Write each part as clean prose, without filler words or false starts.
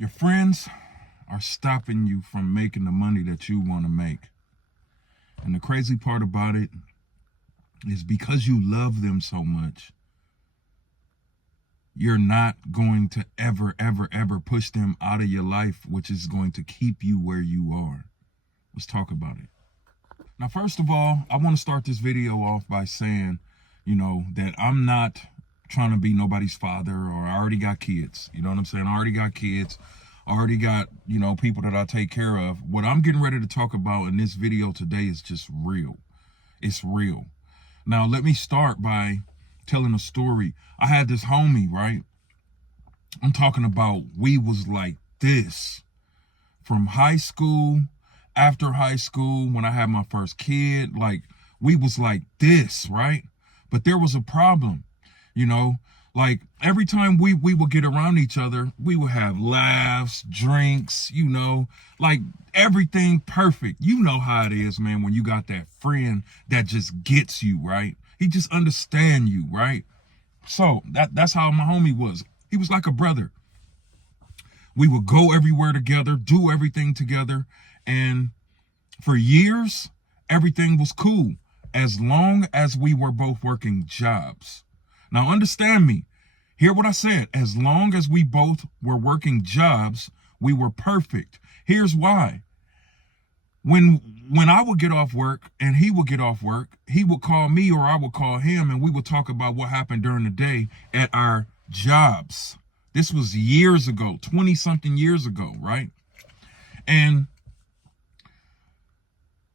Your friends are stopping you from making the money that you want to make. And the crazy part about it is because you love them so much, you're not going to ever push them out of your life, which is going to keep you where you are. Let's talk about it. Now, first of all, I want to start this video off by saying, that I'm not trying to be nobody's father, or I already got kids. You know what I'm saying? I already got kids. I already got, people that I take care of. What I'm getting ready to talk about in this video today is just real. It's real. Now, let me start by telling a story. I had this homie, right? I'm talking about, we was like this from high school, after high school, when I had my first kid, like we was like this, right? But there was a problem, like every time we would get around each other, we would have laughs, drinks, like everything perfect. You know how it is, man, when you got that friend that just gets you, right? He just understand you, right? So that's how my homie was. He was like a brother. We would go everywhere together, do everything together. And for years, everything was cool as long as we were both working jobs. Now, understand me. Hear what I said. As long as we both were working jobs, we were perfect. Here's why. When I would get off work and he would get off work, he would call me or I would call him, and we would talk about what happened during the day at our jobs. This was years ago, 20-something years ago, right? And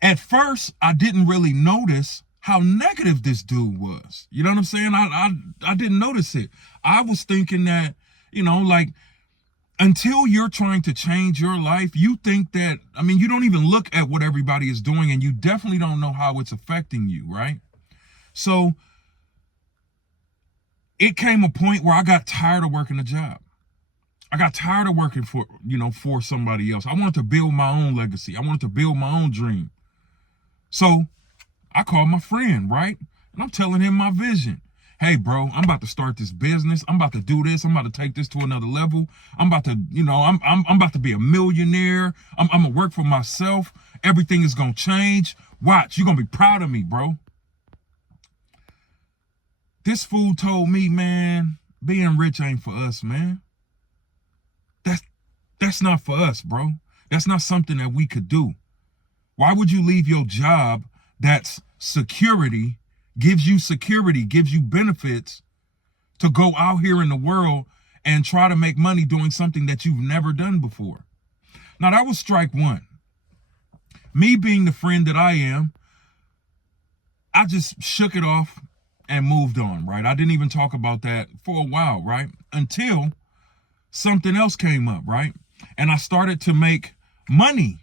at first, I didn't really notice how negative this dude was. You know what I'm saying? I didn't notice it. I was thinking that, until you're trying to change your life, you think that, you don't even look at what everybody is doing, and you definitely don't know how it's affecting you, right? So it came a point where I got tired of working a job. I got tired of working for somebody else. I wanted to build my own legacy. I wanted to build my own dream. So I called my friend, right? And I'm telling him my vision. Hey, bro, I'm about to start this business. I'm about to do this. I'm about to take this to another level. I'm about to, I'm about to be a millionaire. I'm going to work for myself. Everything is going to change. Watch, you're going to be proud of me, bro. This fool told me, man, being rich ain't for us, man. That's not for us, bro. That's not something that we could do. Why would you leave your job that's security, gives you benefits, to go out here in the world and try to make money doing something that you've never done before? Now, that was strike one. Me being the friend that I am, I just shook it off and moved on, right? I didn't even talk about that for a while, right? Until something else came up, right? And I started to make money.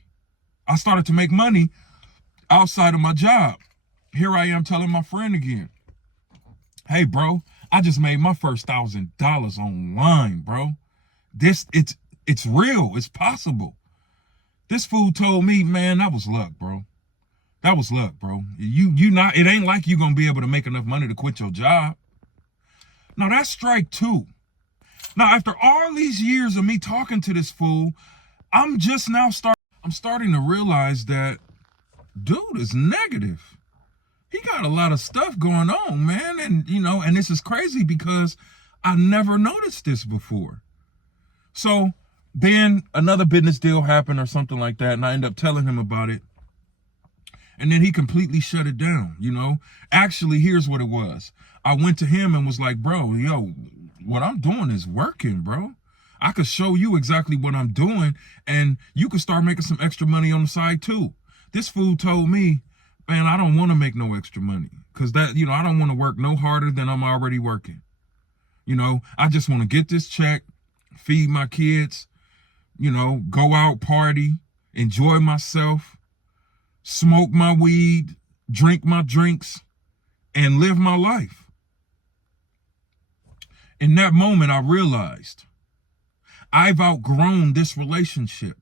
Outside of my job. Here I am telling my friend again, hey, bro, I just made my first $1,000 online, bro. It's real. It's possible. This fool told me, man, that was luck, bro. That was luck, bro. It ain't like you're going to be able to make enough money to quit your job. Now, that's strike two. Now, after all these years of me talking to this fool, I'm starting to realize that dude is negative. He got a lot of stuff going on, man. And this is crazy because I never noticed this before. So then another business deal happened or something like that, and I end up telling him about it. And then he completely shut it down, Actually, here's what it was. I went to him and was like, bro, what I'm doing is working, bro. I could show you exactly what I'm doing, and you could start making some extra money on the side too. This fool told me, man, I don't want to make no extra money because I don't want to work no harder than I'm already working. I just want to get this check, feed my kids, go out, party, enjoy myself, smoke my weed, drink my drinks, and live my life. In that moment, I realized I've outgrown this relationship.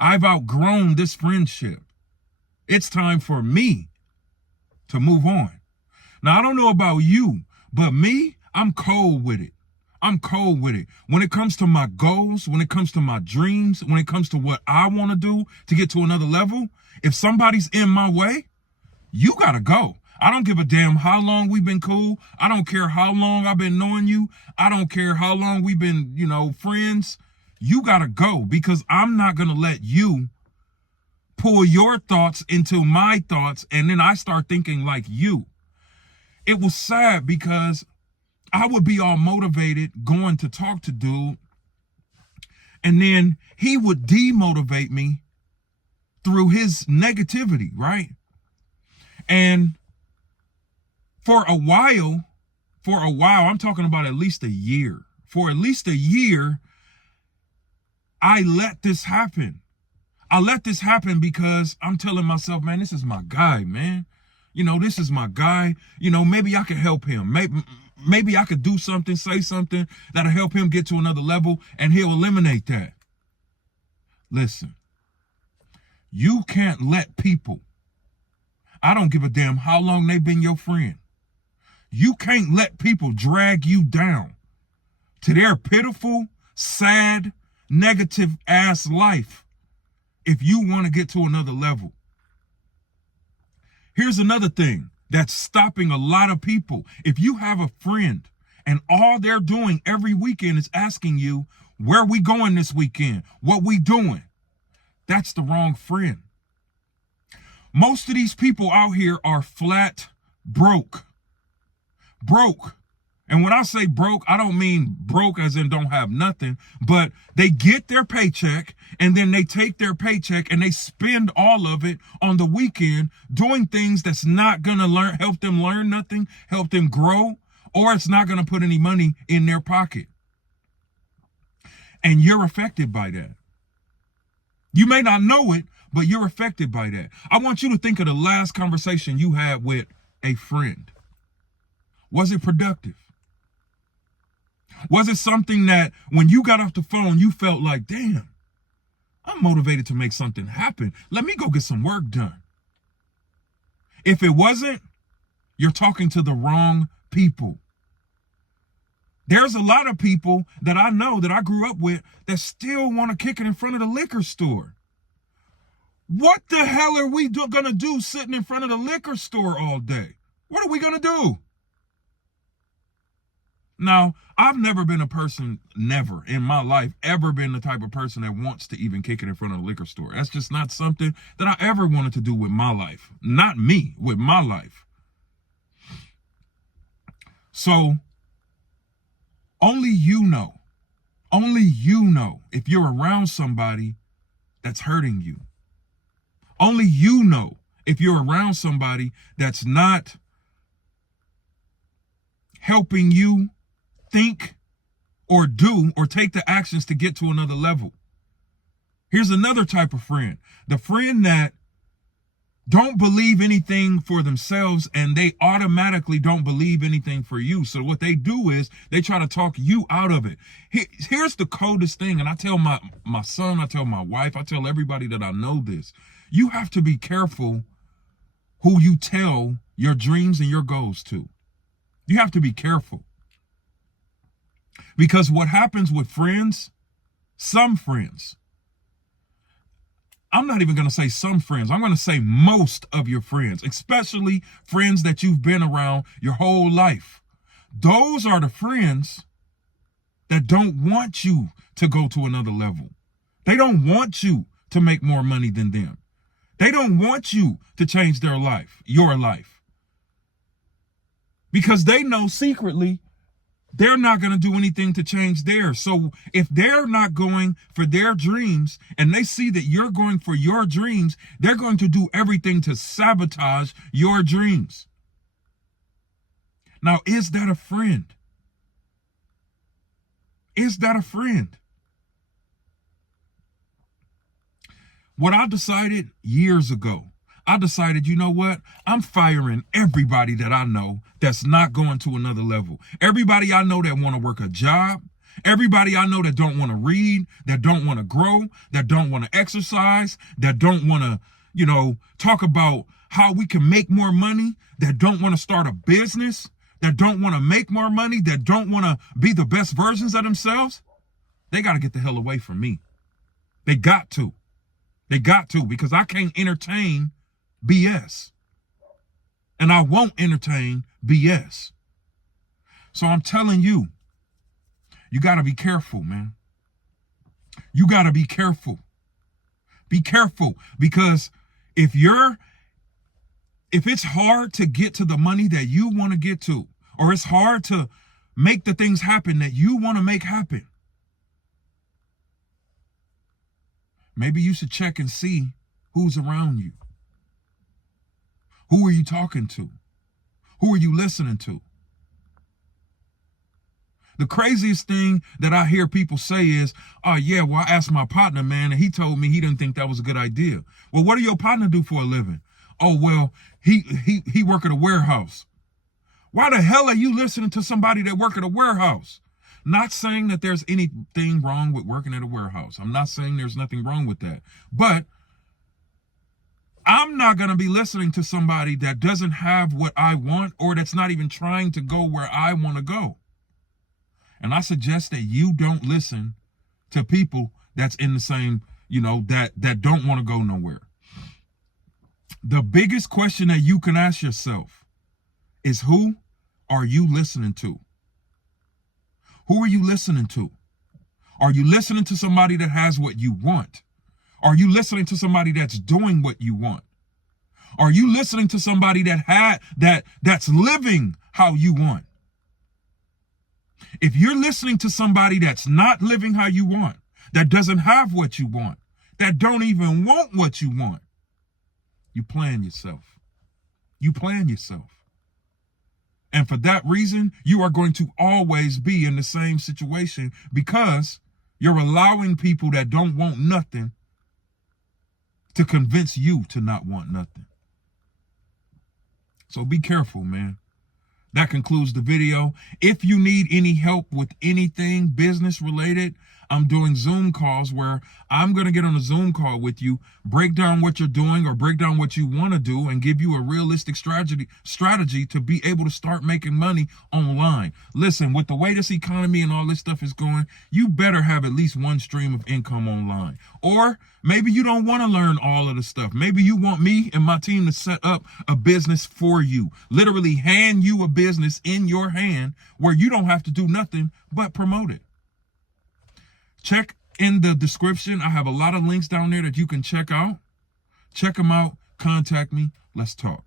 I've outgrown this friendship. It's time for me to move on. Now, I don't know about you, but me, I'm cold with it. I'm cold with it. When it comes to my goals, when it comes to my dreams, when it comes to what I want to do to get to another level, if somebody's in my way, you got to go. I don't give a damn how long we've been cool. I don't care how long I've been knowing you. I don't care how long we've been, friends. You got to go, because I'm not going to let you pull your thoughts into my thoughts, and then I start thinking like you. It was sad because I would be all motivated going to talk to dude, and then he would demotivate me through his negativity, right? And for a while, I'm talking about at least a year. For at least a year, I let this happen. I let this happen because I'm telling myself, man, this is my guy, man. This is my guy. Maybe I could help him. Maybe I could do something, say something that'll help him get to another level, and he'll eliminate that. Listen, you can't let people, I don't give a damn how long they've been your friend, you can't let people drag you down to their pitiful, sad, negative ass life if you want to get to another level. Here's another thing that's stopping a lot of people. If you have a friend and all they're doing every weekend is asking you, where we going this weekend? What we doing? That's the wrong friend. Most of these people out here are flat broke. Broke. And when I say broke, I don't mean broke as in don't have nothing, but they get their paycheck and then they take their paycheck and they spend all of it on the weekend doing things that's not going to help them learn nothing, help them grow, or it's not going to put any money in their pocket. And you're affected by that. You may not know it, but you're affected by that. I want you to think of the last conversation you had with a friend. Was it productive? Was it something that when you got off the phone, you felt like, damn, I'm motivated to make something happen. Let me go get some work done. If it wasn't, you're talking to the wrong people. There's a lot of people that I know that I grew up with that still want to kick it in front of the liquor store. What the hell are we going to do sitting in front of the liquor store all day? What are we going to do? Now, I've never been a person, never in my life, ever been the type of person that wants to even kick it in front of a liquor store. That's just not something that I ever wanted to do with my life. Not me, with my life. So, only you know if you're around somebody that's hurting you. Only you know if you're around somebody that's not helping you think or do or take the actions to get to another level. Here's another type of friend. The friend that don't believe anything for themselves and they automatically don't believe anything for you. So what they do is they try to talk you out of it. Here's the coldest thing. And I tell my son, I tell my wife, I tell everybody that I know this. You have to be careful who you tell your dreams and your goals to. You have to be careful. Because what happens with friends, some friends, I'm not even going to say some friends. I'm going to say most of your friends, especially friends that you've been around your whole life. Those are the friends that don't want you to go to another level. They don't want you to make more money than them. They don't want you to change their life, your life. Because they know secretly they're not going to do anything to change theirs. So if they're not going for their dreams and they see that you're going for your dreams, they're going to do everything to sabotage your dreams. Now, is that a friend? Is that a friend? What I decided years ago, I decided, you know what? I'm firing everybody that I know that's not going to another level. Everybody I know that want to work a job. Everybody I know that don't want to read, that don't want to grow, that don't want to exercise, that don't want to, talk about how we can make more money, that don't want to start a business. that don't want to make more money, that don't want to be the best versions of themselves, they got to get the hell away from me. They got to. They got to, because I can't entertain BS. And I won't entertain BS. So I'm telling you, you got to be careful, man. You got to be careful. Be careful, because if it's hard to get to the money that you want to get to, or it's hard to make the things happen that you want to make happen, maybe you should check and see who's around you. Who are you talking to? Who are you listening to? The craziest thing that I hear people say is, oh yeah, well, I asked my partner, man, and he told me he didn't think that was a good idea. Well, what do your partner do for a living? Oh, well, he work at a warehouse. Why the hell are you listening to somebody that work at a warehouse? Not saying that there's anything wrong with working at a warehouse. I'm not saying there's nothing wrong with that. But I'm not going to be listening to somebody that doesn't have what I want, or that's not even trying to go where I want to go. And I suggest that you don't listen to people that's in the same, that don't want to go nowhere. The biggest question that you can ask yourself is, who are you listening to? Who are you listening to? Are you listening to somebody that has what you want? Are you listening to somebody that's doing what you want? Are you listening to somebody that's living how you want? If you're listening to somebody that's not living how you want, that doesn't have what you want, that don't even want what you want, you playing yourself. You playing yourself. And for that reason, you are going to always be in the same situation, because you're allowing people that don't want nothing to convince you to not want nothing. So be careful, man. That concludes the video. If you need any help with anything business related, I'm doing Zoom calls where I'm going to get on a Zoom call with you, break down what you're doing or break down what you want to do, and give you a realistic strategy to be able to start making money online. Listen, with the way this economy and all this stuff is going, you better have at least one stream of income online. Or maybe you don't want to learn all of the stuff. Maybe you want me and my team to set up a business for you, literally hand you a business in your hand where you don't have to do nothing but promote it. Check in the description. I have a lot of links down there that you can check out. Check them out. Contact me. Let's talk.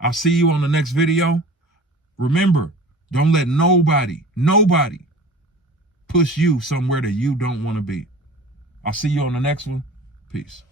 I'll see you on the next video. Remember, don't let nobody push you somewhere that you don't want to be. I'll see you on the next one. Peace.